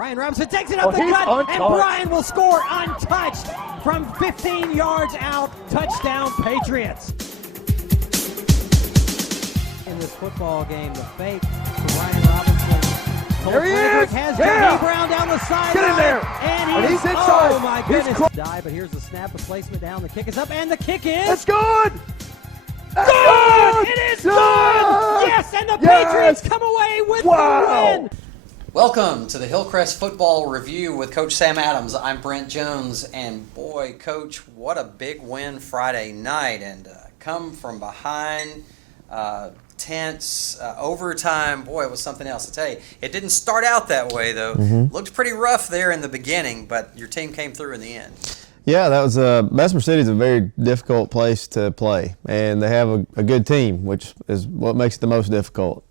Brian Robinson takes it up the he's gut, untouched. and Brian will score untouched from 15 yards out. Touchdown, Patriots. In this football game, the fake to Brian Robinson. There he is! Has Yeah! Johnny Brown down the sideline. Get in there! And he's inside. Oh my He's goodness. Die, but here's the snap, the placement down, the kick is up, and the kick is... That's good! That's good! It is good! Yes, and the Patriots come away with the win! Welcome to the Hillcrest Football Review with Coach Sam Adams. I'm Brent Jones, and boy, Coach, what a big win Friday night, and come from behind, tense, overtime. Boy, it was something else. I tell you, it didn't start out that way, though. Looked pretty rough there in the beginning, but your team came through in the end. Yeah, that was Bessemer City is a very difficult place to play, and they have a good team, which is what makes it the most difficult.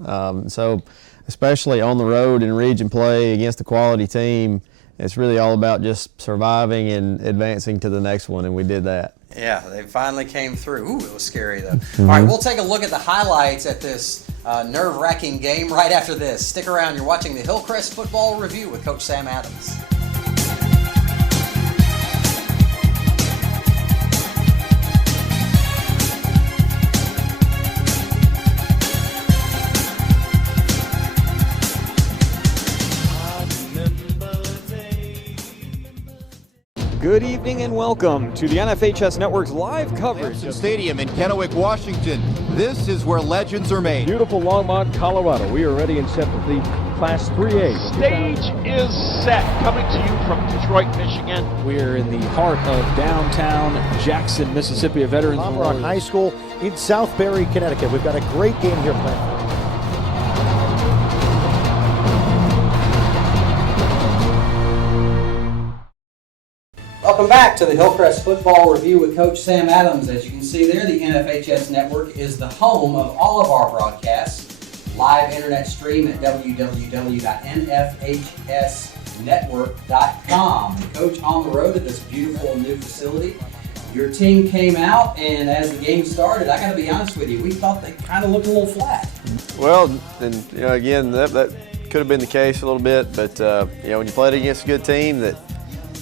So especially on the road in region play against a quality team, it's really all about just surviving and advancing to the next one, and we did that. Yeah, they finally came through. Ooh, it was scary, though. All right, we'll take a look at the highlights at this nerve-wracking game right after this. Stick around. You're watching the Hillcrest Football Review with Coach Sam Adams. Good evening and welcome to the NFHS Network's live coverage of Stadium in Kennewick, Washington. This is where legends are made. Beautiful Longmont, Colorado. We are ready and set for the Class 3A. Stage is set, coming to you from Detroit, Michigan. We're in the heart of downtown Jackson, Mississippi, a Veterans Memorial High School in Southbury, Connecticut. We've got a great game here planned. Welcome back to the Hillcrest Football Review with Coach Sam Adams. As you can see there, the NFHS Network is the home of all of our broadcasts. Live internet stream at www.nfhsnetwork.com. And Coach, on the road at this beautiful new facility, your team came out, and as the game started, I got to be honest with you, we thought they kind of looked a little flat. Well, and again, that could have been the case a little bit, but when you played against a good team that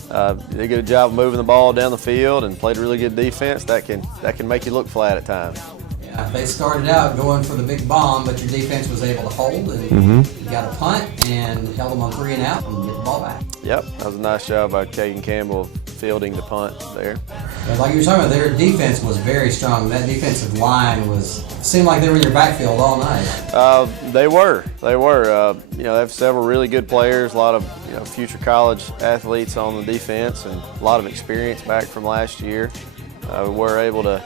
they did a good job of moving the ball down the field and played really good defense, that can make you look flat at times. Yeah, they started out going for the big bomb, but your defense was able to hold, and you got a punt and held them on 3 and out and get the ball back. Yep, that was a nice job by Kagan Campbell fielding the punt there. But like you were talking about, their defense was very strong. That defensive line seemed like they were in your backfield all night. They were. They have several really good players, a lot of future college athletes on the defense, and a lot of experience back from last year. We were able to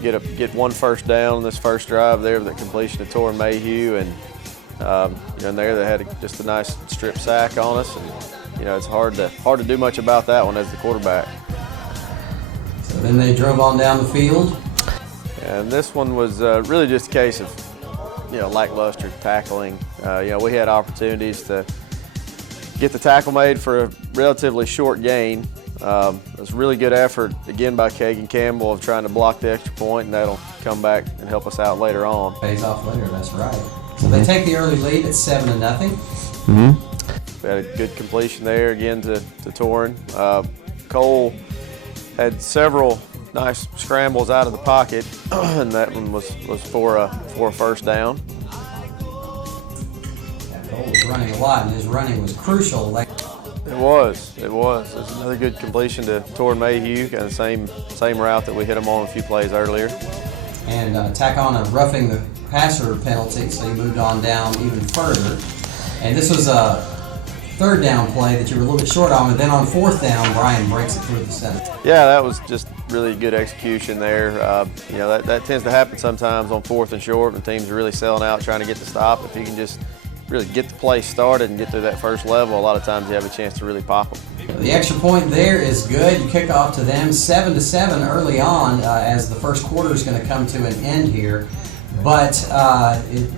get one first down on this first drive there with the completion to Torrin Mayhew, and there they had just a nice strip sack on us, and it's hard to do much about that one as the quarterback. So then they drove on down the field. And this one was really just a case of lackluster tackling. We had opportunities to get the tackle made for a relatively short gain. It was a really good effort again by Kagan Campbell of trying to block the extra point, and that'll come back and help us out later on. Pays off later, that's right. So they take the early lead at 7-0. We had a good completion there again to Torrin. Cole had several nice scrambles out of the pocket, and that one was for a first down. Cole was running a lot, and his running was crucial. It was. It was another good completion to Torrin Mayhew, kind of same route that we hit him on a few plays earlier. And tack on a roughing the passer penalty, so he moved on down even further. And this was a third down play that you were a little bit short on, and then on fourth down, Brian breaks it through the center. Yeah, that was just really good execution there. That tends to happen sometimes on fourth and short when teams are really selling out trying to get the stop. If you can just really get the play started and get through that first level, a lot of times you have a chance to really pop them. The extra point there is good. You kick off to them 7-7 early on as the first quarter is going to come to an end here. But it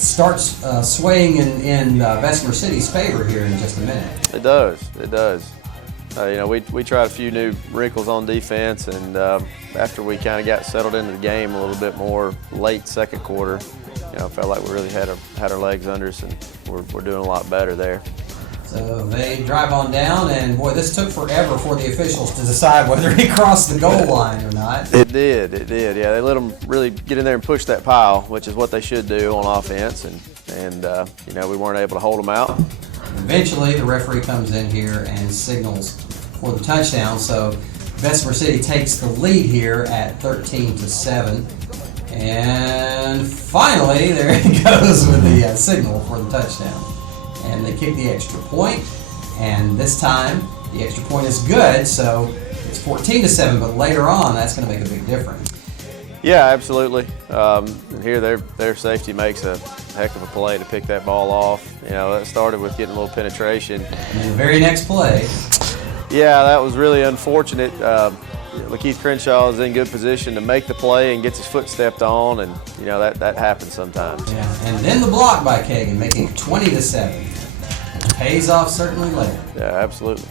starts swaying in Bessemer City's favor here in just a minute. It does. We tried a few new wrinkles on defense, and after we kind of got settled into the game a little bit more late second quarter, felt like we really had our legs under us, and we're doing a lot better there. So So they drive on down, and boy, this took forever for the officials to decide whether he crossed the goal line or not. It did. Yeah, they let them really get in there and push that pile, which is what they should do on offense, and we weren't able to hold them out. Eventually, the referee comes in here and signals for the touchdown. So Bessemer City takes the lead here at 13-7. And finally, there he goes with the signal for the touchdown. And they kick the extra point. And this time, the extra point is good, so it's 14-7. But later on, that's going to make a big difference. Yeah, absolutely. And here, their safety makes a heck of a play to pick that ball off. That started with getting a little penetration. And the very next play. Yeah, that was really unfortunate. Lakeith Crenshaw is in good position to make the play and gets his foot stepped on, and that happens sometimes. Yeah, and then the block by Kagan, making it 20-7. Pays off certainly later. Yeah, absolutely.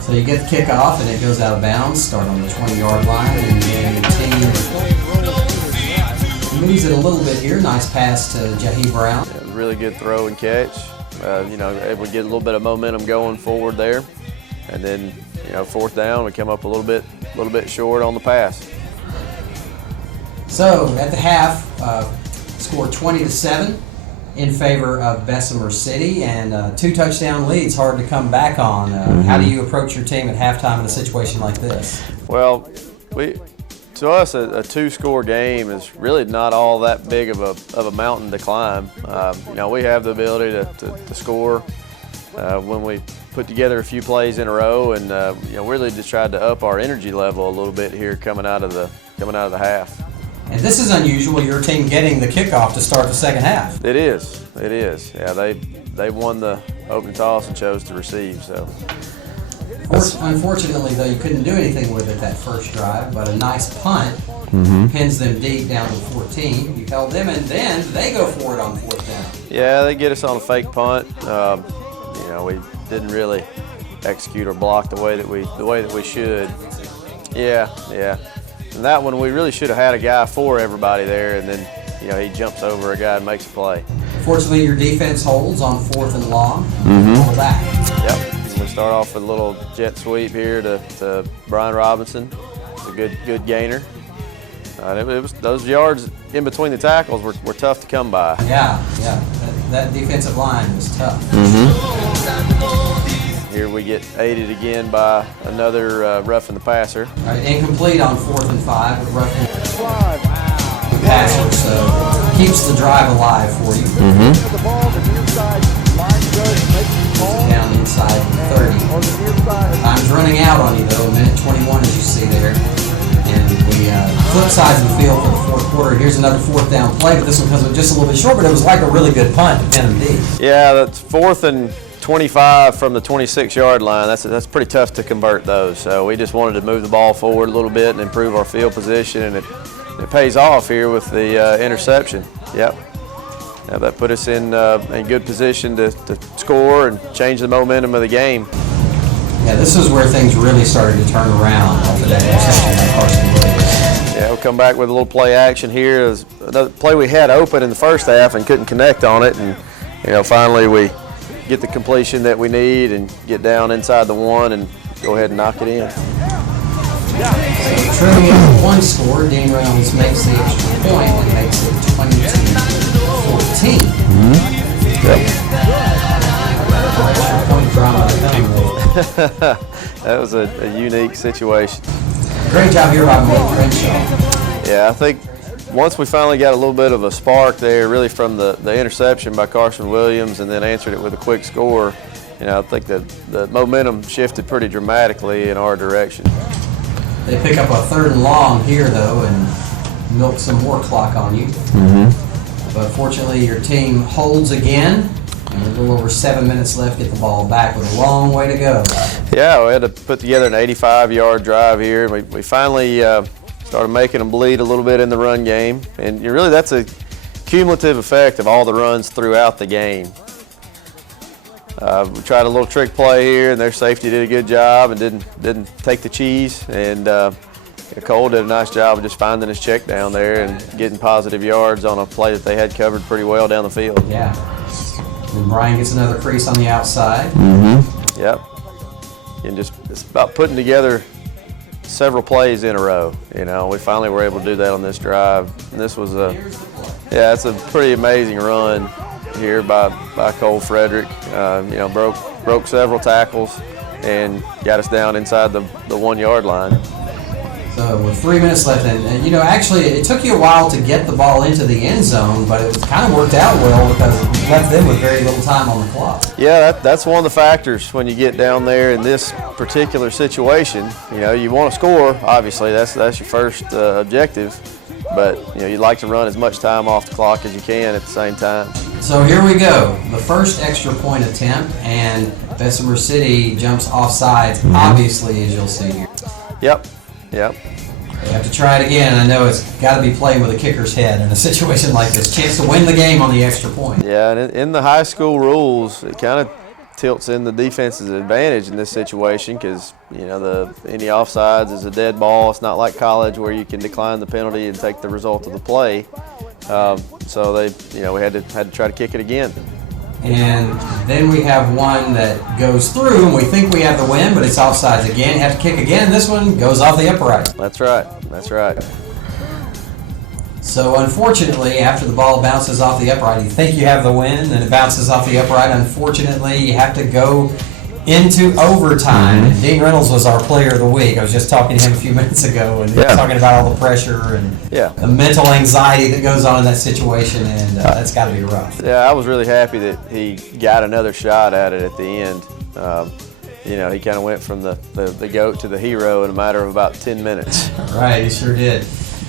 So you get the kickoff, and it goes out of bounds, start on the 20-yard line, and then the team moves it a little bit here. Nice pass to Jahi Brown. Yeah, really good throw and catch. Able to get a little bit of momentum going forward there, and then fourth down, we come up a little bit short on the pass. So at the half, scored 20-7 in favor of Bessemer City, and 2 touchdown leads, hard to come back on. How do you approach your team at halftime in a situation like this? Well, to us, a 2-score game is really not all that big of a mountain to climb. We have the ability to score when we put together a few plays in a row, and really just tried to up our energy level a little bit here coming out of the half. And this is unusual, your team getting the kickoff to start the second half. It is. Yeah, they won the opening toss and chose to receive. So. Unfortunately, though, you couldn't do anything with it that first drive, but a nice punt pins them deep down to 14. You held them, and then they go for it on 4th down. Yeah, they get us on a fake punt. We didn't really execute or block the way that we should. Yeah. And that one, we really should have had a guy for everybody there, and then he jumps over a guy and makes a play. Fortunately, your defense holds on 4th and long. Pull back. Yep. We start off with a little jet sweep here to Brian Robinson. It's a good gainer. It was those yards in between the tackles were tough to come by. Yeah. That defensive line was tough. Here we get aided again by another roughing the passer. All right, incomplete on 4th and 5, but roughing the passer, so keeps the drive alive for you. Down inside 30. Time's running out on you though, minute 21 as you see there. And we flip sides of the field for the 4th quarter. Here's another 4th down play, but this one comes up just a little bit short, but it was like a really good punt to pin them deep. Yeah, that's 4th and 25 from the 26-yard line. That's pretty tough to convert those. So we just wanted to move the ball forward a little bit and improve our field position, and it pays off here with the interception. Yep. Yeah, that put us in good position to score and change the momentum of the game. Yeah, this is where things really started to turn around off of that interception by Carson Williams. Yeah, we'll come back with a little play action here. It was another play we had open in the first half and couldn't connect on it, and finally we get the completion that we need and get down inside the 1 and go ahead and knock it in. So trailing at 1 score, Dean Reynolds makes the extra point and makes it 22-14. Point drama that was a unique situation. Great job here by Mike Crenshaw. Yeah, I think once we finally got a little bit of a spark there, really from the interception by Carson Williams, and then answered it with a quick score, I think the momentum shifted pretty dramatically in our direction. They pick up a 3rd and long here, though, and milk some more clock on you. But fortunately, your team holds again. And a little over 7 minutes left, get the ball back with a long way to go. Yeah, we had to put together an 85-yard drive here. We finally started making them bleed a little bit in the run game. And really, that's a cumulative effect of all the runs throughout the game. We tried a little trick play here, and their safety did a good job and didn't take the cheese. And Cole did a nice job of just finding his check down there and getting positive yards on a play that they had covered pretty well down the field. Yeah. And Brian gets another crease on the outside. Yep. And just it's about putting together several plays in a row. You know, we finally were able to do that on this drive. And this was it's a pretty amazing run here by Cole Frederick. You know, broke several tackles and got us down inside the 1 yard line. So with 3 minutes left, and you know, actually, it took you a while to get the ball into the end zone, but it was kind of worked out well because it left them with very little time on the clock. Yeah, that's one of the factors when you get down there in this particular situation. You know, you want to score. Obviously, that's your first objective, but you know, you'd like to run as much time off the clock as you can at the same time. So here we go, the first extra point attempt, and Bessemer City jumps off sides, obviously, as you'll see here. Yep. They have to try it again. I know it's got to be playing with a kicker's head in a situation like this. Chance to win the game on the extra point. Yeah, and in the high school rules, it kind of tilts in the defense's advantage in this situation because, you know, any offsides is a dead ball. It's not like college where you can decline the penalty and take the result of the play. So we had to try to kick it again. And then we have one that goes through, and we think we have the win, but it's offsides again. You have to kick again. This one goes off the upright. That's right. So unfortunately, after the ball bounces off the upright, you think you have the win, and it bounces off the upright. Unfortunately, you have to go into overtime. And Dean Reynolds was our player of the week. I was just talking to him a few minutes ago, and he was talking about all the pressure and the mental anxiety that goes on in that situation, and that's got to be rough. Yeah, I was really happy that he got another shot at it at the end. You know, he kind of went from the goat to the hero in a matter of about 10 minutes. Right, he sure did.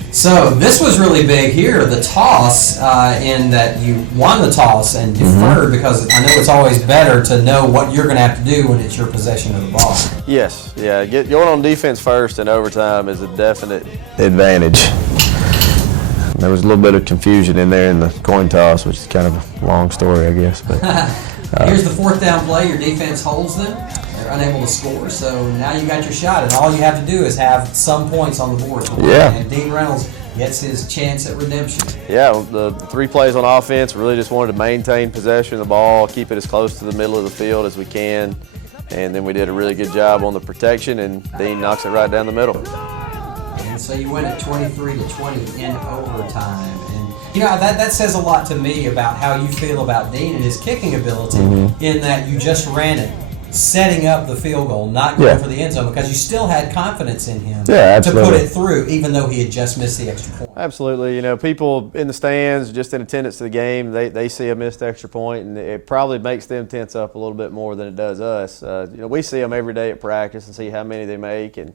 So this was really big here, the toss, in that you won the toss and deferred, because I know it's always better to know what you're going to have to do when it's your possession of the ball. Yes, going on defense first in overtime is a definite advantage. There was a little bit of confusion in there in the coin toss, which is kind of a long story, I guess. But here's the fourth down play. Your defense holds them. They're unable to score, so now you got your shot, and all you have to do is have some points on the board. And Dean Reynolds gets his chance at redemption. Yeah, the 3 plays on offense, really just wanted to maintain possession of the ball, keep it as close to the middle of the field as we can, and then we did a really good job on the protection, and Dean knocks it right down the middle. And so you win at 23-20 in overtime. And you know, that says a lot to me about how you feel about Dean and his kicking ability, in that you just ran it, setting up the field goal, not going for the end zone, because you still had confidence in him to put it through, even though he had just missed the extra point. Absolutely. You know, people in the stands, just in attendance to the game, they see a missed extra point, and it probably makes them tense up a little bit more than it does us. You know, we see them every day at practice and see how many they make, and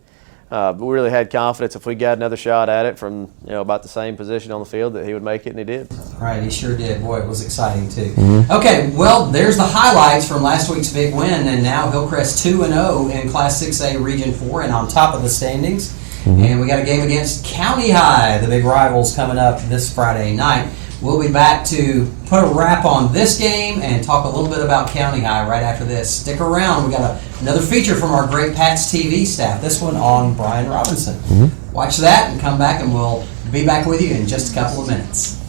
we really had confidence if we got another shot at it from, you know, about the same position on the field that he would make it, and he did. Right, he sure did. Boy, it was exciting too. Okay, well, there's the highlights from last week's big win, and now Hillcrest 2-0 in Class 6A Region 4 and on top of the standings. And we got a game against County High, the big rivals, coming up this Friday night. We'll be back to put a wrap on this game and talk a little bit about County High right after this. Stick around. We got another feature from our Great Pats TV staff, this one on Brian Robinson. Watch that and come back, and we'll be back with you in just a couple of minutes.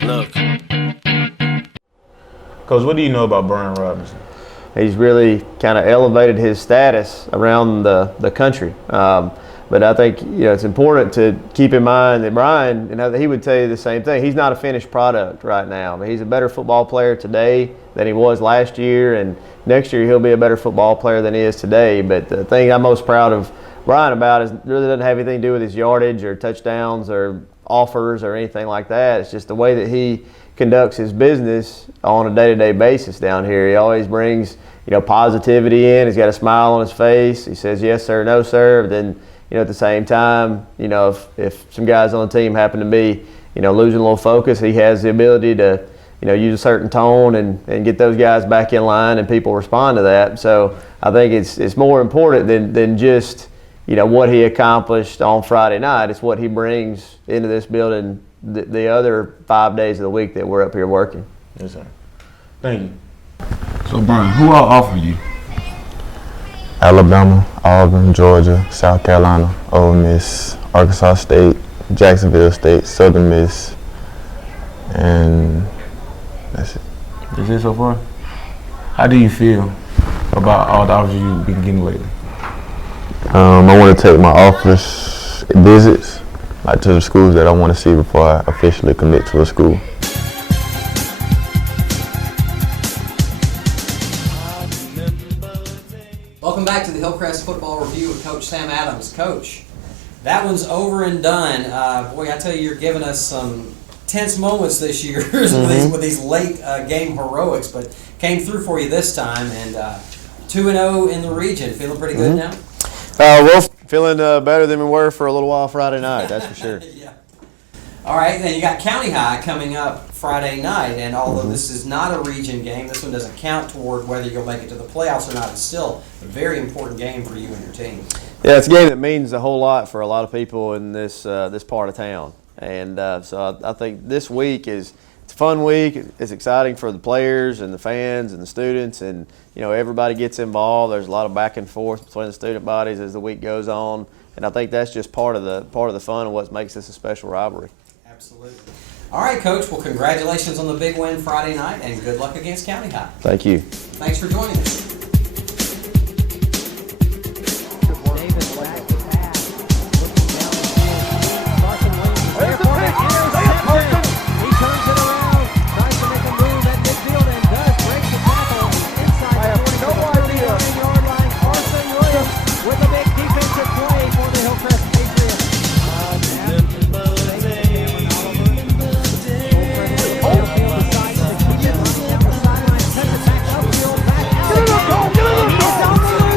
Look. Coach, what do you know about Brian Robinson? He's really kind of elevated his status around the country. But I think, you know, it's important to keep in mind that Brian, and he would tell you the same thing. He's not a finished product right now. I mean, he's a better football player today than he was last year, and next year he'll be a better football player than he is today. But the thing I'm most proud of Brian about is really doesn't have anything to do with his yardage or touchdowns or offers or anything like that. It's just the way that he conducts his business on a day-to-day basis down here. He always brings, you know, positivity in. He's got a smile on his face. He says yes sir, no sir. But then, you know, at the same time, you know, if some guys on the team happen to be, you know, losing a little focus, he has the ability to, you know, use a certain tone and get those guys back in line, and people respond to that. So I think it's more important than just, you know, what he accomplished on Friday night. It's what he brings into this building the other 5 days of the week that we're up here working. Yes, sir. Thank you. So, Brian, who all offered you? Alabama, Auburn, Georgia, South Carolina, Ole Miss, Arkansas State, Jacksonville State, Southern Miss, and that's it. Is it so far? How do you feel about all the offers you've been getting lately? I want to take my office visits to the schools that I want to see before I officially commit to a school. Welcome back to the Hillcrest Football Review with Coach Sam Adams. Coach, that one's over and done. Boy, I tell you, you're giving us some tense moments this year with these late game heroics, but came through for you this time, and 2-0 in the region. Feeling pretty good now? Well, feeling better than we were for a little while Friday night, that's for sure. Yeah. All right, then you got County High coming up Friday night, and although this is not a region game, this one doesn't count toward whether you'll make it to the playoffs or not. It's still a very important game for you and your team. Yeah, it's a game that means a whole lot for a lot of people in this this part of town, and so I think this week it's a fun week. It's exciting for the players and the fans and the students, and everybody gets involved. There's a lot of back and forth between the student bodies as the week goes on, and I think that's just part of the fun and what makes this a special rivalry. Absolutely. All right, Coach. Well, congratulations on the big win Friday night, and good luck against County High. Thank you. Thanks for joining us.